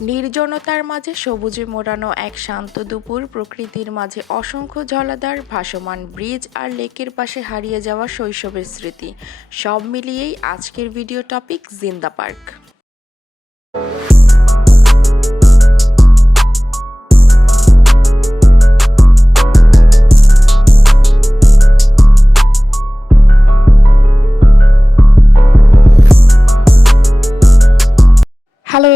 নির্জনতার মাঝে সবুজে মোড়ানো এক শান্ত দুপুর, প্রকৃতির মাঝে অসংখ্য জলাধার, ভাসমান ব্রিজ আর লেকের পাশে হারিয়ে যাওয়া শৈশবের স্মৃতি। সব মিলিয়েই আজকের video topic Zinda park.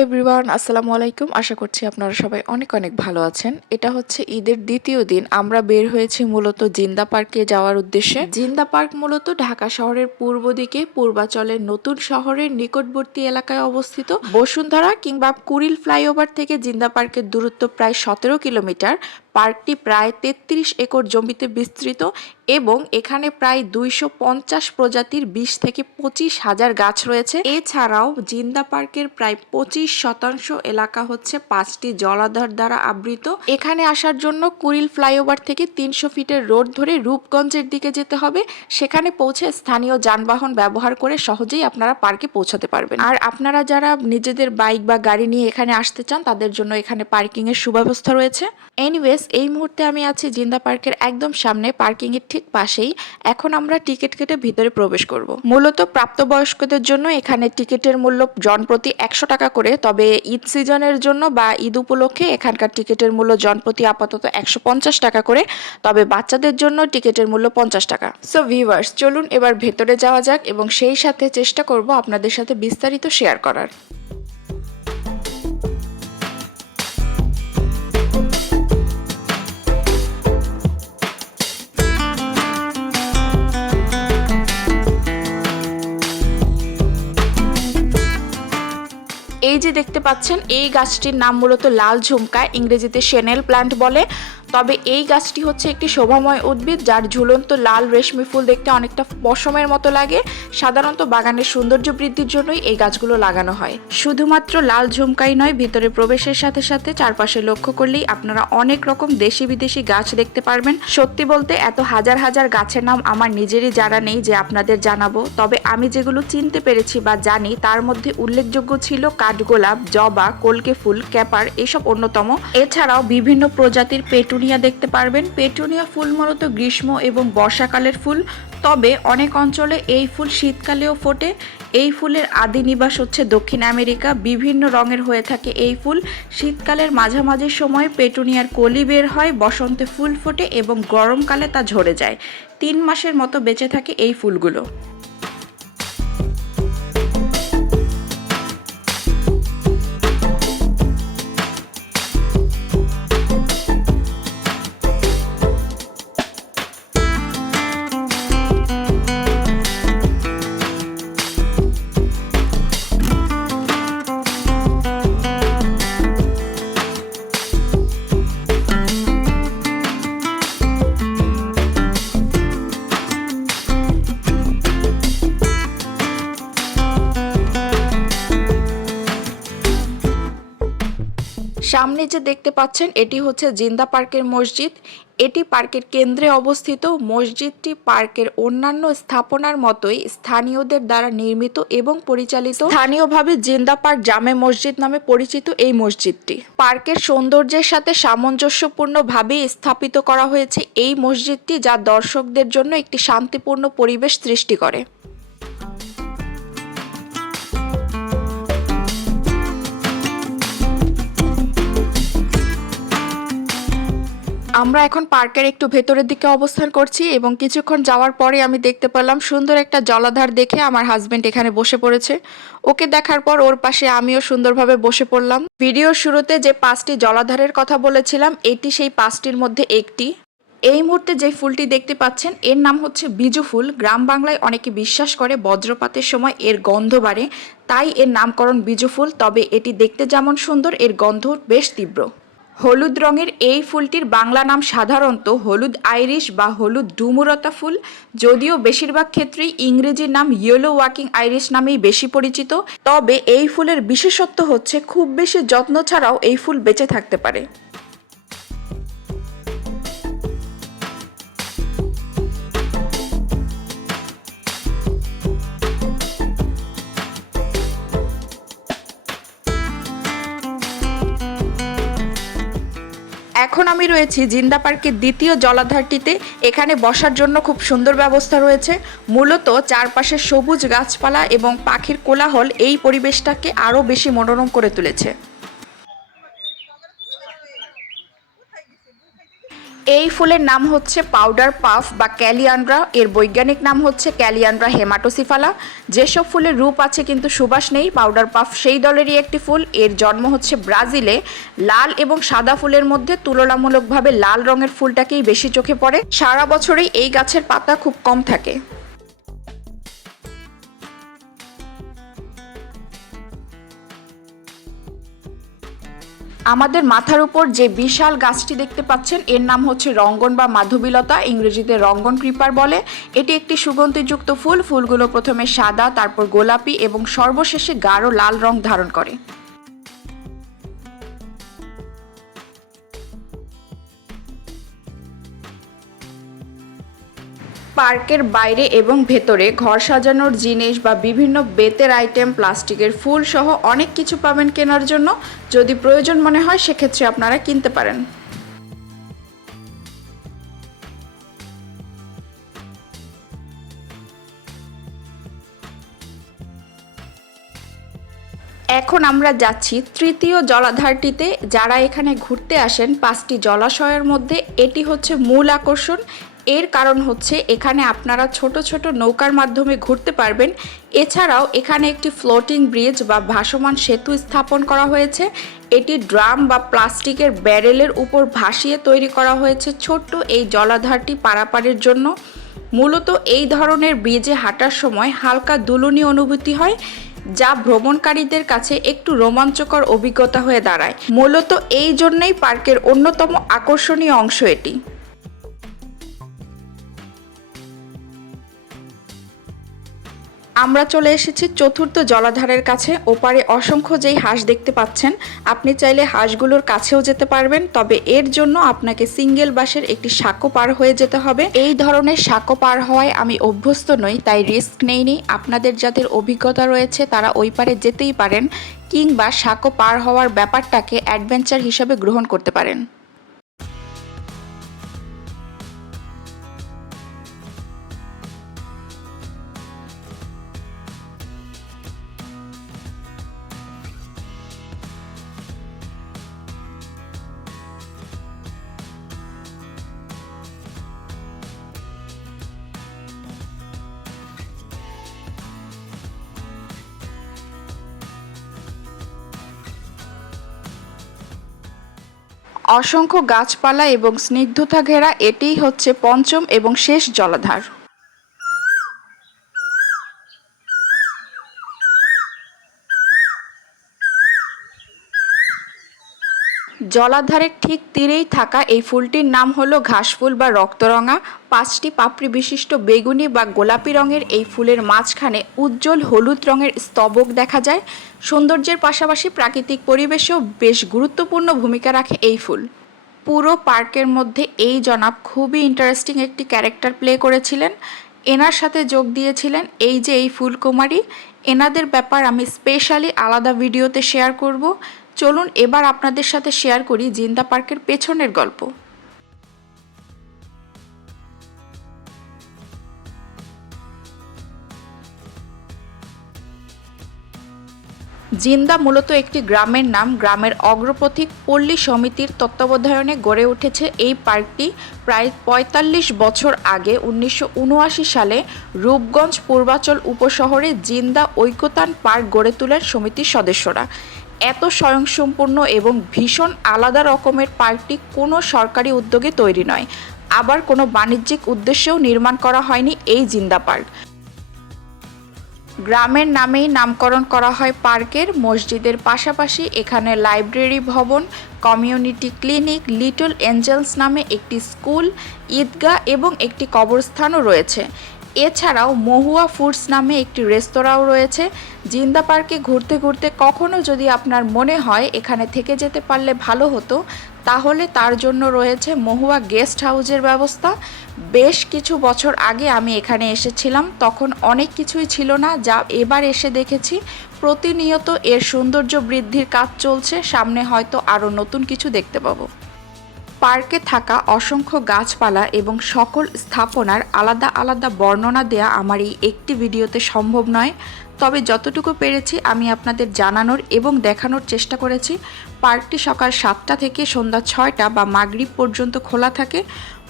Everyone, আসসালামু আলাইকুম। আশা করছি আপনারা সবাই অনেক অনেক ভালো আছেন। এটা হচ্ছে ঈদের দ্বিতীয় দিন। আমরা বের হয়েছি মূলত জিন্দা পার্কে যাওয়ার উদ্দেশ্যে। জিন্দা পার্ক মূলত ঢাকা শহরের পূর্ব দিকে, পূর্বাচলের নতুন শহরের নিকটবর্তী এলাকায় অবস্থিত। বসুন্ধরা কিংবা কুড়িল ফ্লাইওভার থেকে জিন্দা পার্কের দূরত্ব প্রায় সতেরো কিলোমিটার। পার্কটি প্রায় তেত্রিশ একর জমিতে বিস্তৃত। এবং এখানে প্রায় দুইশো পঞ্চাশ প্রজাতির বিশ থেকে পঁচিশ হাজার গাছ রয়েছে। এছাড়াও জিন্দা পার্কের প্রায় পঁচিশ শতাংশ এলাকা হচ্ছে পাঁচটি জলাধার দ্বারা আবৃত। এখানে আসার জন্য কুড়িল ফ্লাইওভার থেকে তিনশো ফিটের রোড ধরে রূপগঞ্জের দিকে যেতে হবে। সেখানে পৌঁছে স্থানীয় যানবাহন ব্যবহার করে সহজেই আপনারা পার্কে পৌঁছাতে পারবেন। আর আপনারা যারা নিজেদের বাইক বা গাড়ি নিয়ে এখানে আসতে চান, তাদের জন্য এখানে পার্কিং এর সুব্যবস্থা রয়েছে। এনিওয়েজ, এই মুহূর্তে আমি আছি জিন্দা পার্কের একদম সামনে। পার্কিং এর ঠিক পাশেই এখন আমরা টিকিট কেটে ভিতরে প্রবেশ করব। মূলত প্রাপ্তবয়স্কদের জন্য এখানে টিকিটের মূল্য জনপ্রতি একশো টাকা করে, তবে ঈদ সিজনের জন্য বা ঈদ উপলক্ষে এখানকার টিকিটের মূল্য জনপ্রতি আপাতত একশো পঞ্চাশ টাকা করে, তবে বাচ্চাদের জন্য টিকিটের মূল্য পঞ্চাশ টাকা। সো ভিউয়ার্স চলুন এবার ভেতরে যাওয়া যাক এবং সেই সাথে চেষ্টা করব আপনাদের সাথে বিস্তারিত শেয়ার করার। এই যে দেখতে পাচ্ছেন এই গাছটির নাম মূলত লাল ঝুমকা ইংরেজিতে সেনেল প্ল্যান্ট বলে। তবে এই গাছটি হচ্ছে একটি শোভাময় উদ্ভিদ যার ঝুলন্ত লাল রেশমি ফুল দেখতে অনেকটা পশমের মতো লাগে। সাধারণত বাগানের সৌন্দর্য বৃদ্ধির জন্যই এই গাছগুলো লাগানো হয়। শুধুমাত্র লাল ঝুমকাই নয়, ভিতরে প্রবেশের সাথে সাথে চারপাশে লক্ষ্য করলেই আপনারা অনেক রকম দেশি বিদেশি গাছ দেখতে পারবেন। সত্যি বলতে এত হাজার হাজার গাছের নাম আমার নিজেরই জানা নেই যে আপনাদের জানাব। তবে আমি যেগুলো চিনতে পেরেছি বা জানি তার মধ্যে উল্লেখযোগ্য ছিল কাঠগোলাপ, জবা, কলকে ফুল, ক্যাপার এসব অন্যতম। এছাড়াও বিভিন্ন প্রজাতির পেটুনিয়া দেখতে পারবেন। পেটুনিয়া ফুল মূলত গ্রীষ্ম এবং বর্ষাকালের ফুল। তবে অনেক অঞ্চলে এই ফুল শীতকালেও ফোটে। এই ফুলের আদি নিবাস হচ্ছে দক্ষিণ আমেরিকা। বিভিন্ন রঙের হয়ে থাকে এই ফুল। শীতকালের মাঝামাঝি সময় পেটুনিয়ার কলি বের হয়, বসন্তে ফুল ফোটে এবং গরমকালে তা ঝরে যায়। তিন মাসের মতো বেঁচে থাকে এই ফুলগুলো। সামনে যে দেখতে পাচ্ছেন, এটি হচ্ছে জিন্দা পার্কের মসজিদ। এটি পার্কের কেন্দ্রে অবস্থিত। মসজিদটি পার্কের অন্যান্য স্থাপনার মতোই স্থানীয়দের দ্বারা নির্মিত এবং পরিচালিত। স্থানীয়ভাবে জিন্দা পার্ক জামে মসজিদ নামে পরিচিত এই মসজিদটি। পার্কের সৌন্দর্যের সাথে সামঞ্জস্যপূর্ণভাবে স্থাপিত করা হয়েছে এই মসজিদটি, যা দর্শকদের জন্য একটি শান্তিপূর্ণ পরিবেশ সৃষ্টি করে। আমরা এখন পার্কের একটু ভেতরের দিকে অবস্থান করছি এবং কিছুক্ষণ যাওয়ার পরে আমি দেখতে পেলাম সুন্দর একটা জলাধার দেখে আমার হাজবেন্ড এখানে বসে পড়েছে। ওকে দেখার পর ওর পাশে আমিও সুন্দরভাবে বসে পড়লাম। ভিডিওর শুরুতে যে পাঁচটি জলাধারের কথা বলেছিলাম, এটি সেই পাঁচটির মধ্যে একটি। এই মুহূর্তে যে ফুলটি দেখতে পাচ্ছেন, এর নাম হচ্ছে বিজু ফুল। গ্রাম বাংলায় অনেকে বিশ্বাস করে বজ্রপাতের সময় এর গন্ধ বাড়ে, তাই এর নামকরণ বিজু ফুল, তবে এটি দেখতে যেমন সুন্দর, এর গন্ধ বেশ তীব্র। হলুদ রঙের এই ফুলটির বাংলা নাম সাধারণত হলুদ আইরিশ বা হলুদ ডুমুরতা ফুল, যদিও বেশিরভাগ ক্ষেত্রেই ইংরেজি নাম ইয়েলো ওয়াকিং আইরিশ নামেই বেশি পরিচিত। তবে এই ফুলের বিশেষত্ব হচ্ছে খুব বেশি যত্ন ছাড়াও এই ফুল বেঁচে থাকতে পারে। আমি রয়েছি জিন্দা পার্কের দ্বিতীয় জলাধারটিতে। এখানে বসার জন্য খুব সুন্দর ব্যবস্থা রয়েছে। মূলত চারপাশে সবুজ গাছপালা এবং পাখির কোলাহল এই পরিবেশটাকে আরও বেশি মনোরম করে তুলেছে। এই ফুলের নাম হচ্ছে পাউডার পাফ বা ক্যালিয়ান্ড্রা। এর বৈজ্ঞানিক নাম হচ্ছে ক্যালিয়ান্ড্রা হেমাটোসিফালা। যেসব ফুলের রূপ আছে কিন্তু সুবাস নেই, পাউডার পাফ সেই দলেরই একটি ফুল। এর জন্ম হচ্ছে ব্রাজিলে। লাল এবং সাদা ফুলের মধ্যে তুলনামূলকভাবে লাল রঙের ফুলটাকেই বেশি চোখে পড়ে। সারা বছরেই এই গাছের পাতা খুব কম থাকে। আমাদের মাথার উপর যে বিশাল গাছটি দেখতে পাচ্ছেন, এর নাম হচ্ছে রঙ্গন বা মাধবীলতা, ইংরেজিতে রঙ্গন ক্রিপার বলে। এটি একটি সুগন্ধিযুক্ত ফুল, ফুলগুলো প্রথমে সাদা, তারপর গোলাপি এবং সর্বশেষে গাঢ় লাল রং ধারণ করে। পার্কের বাইরে এবং ভেতরে ঘর সাজানোর জিনিস বা বিভিন্ন বেতের আইটেম, প্লাস্টিকের ফুল সহ অনেক কিছু পাবেন কেনার জন্য। যদি প্রয়োজন মনে হয়, সেক্ষেত্রে আপনারা কিনতে পারেন। এখন আমরা যাচ্ছি তৃতীয় জলাধারটিতে। যারা এখানে ঘুরতে আসেন, পাঁচটি জলাশয়ের মধ্যে এটি হচ্ছে মূল আকর্ষণ। এর কারণ হচ্ছে এখানে আপনারা ছোট ছোট নৌকার মাধ্যমে ঘুরতে পারবেন। এছাড়াও এখানে একটি ফ্লোটিং ব্রিজ বা ভাসমান সেতু স্থাপন করা হয়েছে। এটি ড্রাম বা প্লাস্টিকের ব্যারেলের উপর ভাসিয়ে তৈরি করা হয়েছে ছোট্ট এই জলাধারটি পারাপারের জন্য। মূলত এই ধরনের ব্রিজে হাঁটার সময় হালকা দুলুনি অনুভূতি হয়, যা ভ্রমণকারীদের কাছে একটু রোমাঞ্চকর অভিজ্ঞতা হয়ে দাঁড়ায়। মূলত এই জন্যই পার্কের অন্যতম আকর্ষণীয় অংশ এটি। আমরা চলে এসেছি চতুর্থ জলাধারের কাছে। ওপারে অসংখ্য যেই হাঁস দেখতে পাচ্ছেন, আপনি চাইলে হাঁসগুলোর কাছেও যেতে পারবেন, তবে এর জন্য আপনাকে সিঙ্গেল বাসের একটি সাঁকো পার হয়ে যেতে হবে। এই ধরনের সাঁকো পার হওয়ায় আমি অভ্যস্ত নই, তাই রিস্ক নেইনি। আপনাদের যাদের অভিজ্ঞতা রয়েছে, তারা ওই পারে যেতেই পারেন, কিংবা সাঁকো পার হওয়ার ব্যাপারটাকে অ্যাডভেঞ্চার হিসাবে গ্রহণ করতে পারেন। অসংখ্য গাছপালা এবং স্নিগ্ধতা ঘেরা এটিই হচ্ছে পঞ্চম এবং শেষ জলাধার। জলাধারের ঠিক তীরেই থাকা এই ফুলটির নাম হলো ঘাসফুল বা রক্তরঙা। পাঁচটি পাপড়ি বিশিষ্ট বেগুনি বা গোলাপি রঙের এই ফুলের মাঝখানে উজ্জ্বল হলুদ রঙের স্তবক দেখা যায়। সৌন্দর্যের পাশাপাশি প্রাকৃতিক পরিবেশেও বেশ গুরুত্বপূর্ণ ভূমিকা রাখে এই ফুল। পুরো পার্কের মধ্যে এই জনাব খুবই ইন্টারেস্টিং একটি ক্যারেক্টার প্লে করেছিলেন। এনার সাথে যোগ দিয়েছিলেন এই যে এই ফুলকুমারী। এনাদের ব্যাপার আমি স্পেশালি আলাদা ভিডিওতে শেয়ার করব। চলুন এবার আপনাদের সাথে শেয়ার করি জিন্দা পার্কের পেছনের গল্প। জিন্দা মূলত একটি গ্রামের নাম, গ্রামের অগ্রপথিক পল্লী সমিতির তত্ত্বাবধানে গড়ে উঠেছে এই পার্কটি। প্রায় ৪৫ বছর আগে উনিশশো উনআশি সালে রূপগঞ্জ পূর্বাচল উপশহরে জিন্দা ঐকতান পার্ক গড়ে তোলেন সমিতির সদস্যরা। এত স্বয়ংসম্পূর্ণ এবং ভীষণ আলাদা রকমের পার্কটি কোনো সরকারি উদ্যোগে তৈরি নয়। আবার কোনো বাণিজ্যিক উদ্দেশ্যেও নির্মাণ করা হয়নি এই জিন্দা পার্ক। গ্রামের নামেই নামকরণ করা হয় পার্কের। মসজিদের পাশাপাশি এখানে লাইব্রেরি ভবন, কমিউনিটি ক্লিনিক, লিটল এঞ্জেলস নামে একটি স্কুল, ঈদগাহ এবং একটি কবরস্থানও রয়েছে। এছাড়াও মহুয়া ফুডস নামে একটি রেস্তোরাঁও রয়েছে। জিন্দা পার্কে ঘুরতে ঘুরতে কখনো যদি আপনার মনে হয় এখানে থেকে যেতে পারলে ভালো হতো, তাহলে তার জন্য রয়েছে মহুয়া গেস্ট হাউসের ব্যবস্থা। বেশ কিছু বছর আগে আমি এখানে এসেছিলাম, তখন অনেক কিছুই ছিল না, যা এবার এসে দেখেছি। প্রতিনিয়ত এর সৌন্দর্য বৃদ্ধির কাজ চলছে, সামনে হয়তো আরও নতুন কিছু দেখতে পাবো। পার্কে থাকা অসংখ্য গাছপালা এবং সকল স্থাপনার আলাদা আলাদা বর্ণনা দেয়া আমার এই একটি ভিডিওতে সম্ভব নয়। তবে যতটুকু পেরেছি আমি আপনাদের জানানোর এবং দেখানোর চেষ্টা করেছি। পার্কটি সকাল সাতটা থেকে সন্ধ্যা ছয়টা বা মাগরিব পর্যন্ত খোলা থাকে।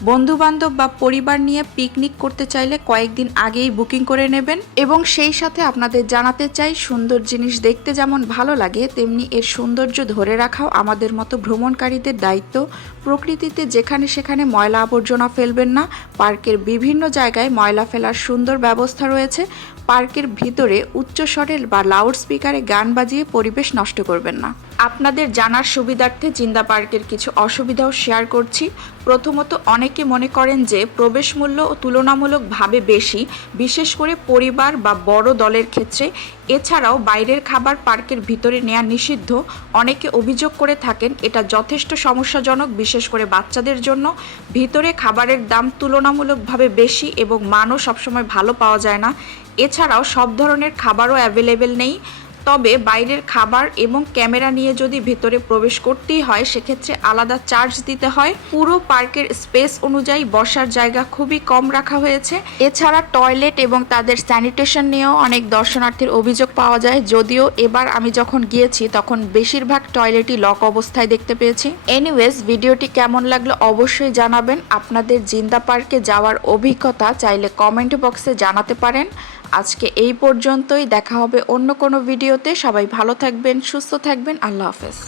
বন্ধুবান্ধব বা পরিবার নিয়ে পিকনিক করতে চাইলে কয়েকদিন আগেই বুকিং করে নেবেন এবং সেই সাথে আপনাদের জানাতে চাই সুন্দর জিনিস দেখতে যেমন ভালো লাগে, তেমনি এর সৌন্দর্য ধরে রাখাও আমাদের মতো ভ্রমণকারীদের দায়িত্ব। প্রকৃতিতে যেখানে সেখানে ময়লা আবর্জনা ফেলবেন না, পার্কের বিভিন্ন জায়গায় ময়লা ফেলার সুন্দর ব্যবস্থা রয়েছে। পার্কের ভিতরে উচ্চ উচ্চস্বরের বা লাউড স্পিকারে গান বাজিয়ে পরিবেশ নষ্ট করবেন না। আপনাদের জানার সুবিধার্থে জিন্দা পার্কের কিছু অসুবিধাও শেয়ার করছি। প্রথমত, অনেকে মনে করেন যে প্রবেশ মূল্য তুলনামূলকভাবে বেশি, বিশেষ করে পরিবার বা বড় দলের ক্ষেত্রে। এছাড়াও, বাইরের খাবার পার্কের ভিতরে নেওয়া নিষিদ্ধ। অনেকে অভিযোগ করে থাকেন এটা যথেষ্ট সমস্যাজনক, বিশেষ করে বাচ্চাদের জন্য। ভিতরে খাবারের দাম তুলনামূলকভাবে বেশি এবং মানও সবসময় ভালো পাওয়া যায় না। এছাড়াও সব ধরনের খাবারও অ্যাভেলেবেল নেই। তবে বাইরের খাবার এবং ক্যামেরা নিয়ে যদি ভেতরে প্রবেশ করতেই হয়, সেক্ষেত্রে আলাদা চার্জ দিতে হয়। পুরো পার্কের স্পেস অনুযায়ী বসার জায়গা খুবই কম রাখা হয়েছে। এছাড়া টয়লেট এবং তাদের স্যানিটেশন নিয়েও অনেক দর্শনার্থীর অভিযোগ পাওয়া যায়। যদিও এবার আমি যখন গিয়েছি, তখন বেশিরভাগ টয়লেটই লক অবস্থায় দেখতে পেয়েছি। এনিওয়েজ ভিডিওটি কেমন লাগল অবশ্যই জানাবেন। আপনাদের জিন্দা পার্কে যাওয়ার অভিজ্ঞতা চাইলে কমেন্ট বক্সে জানাতে পারেন। আজকে এই পর্যন্তই, দেখা হবে অন্য কোনো ভিডিওতে। সবাই ভালো থাকবেন, সুস্থ থাকবেন। আল্লাহ হাফেজ।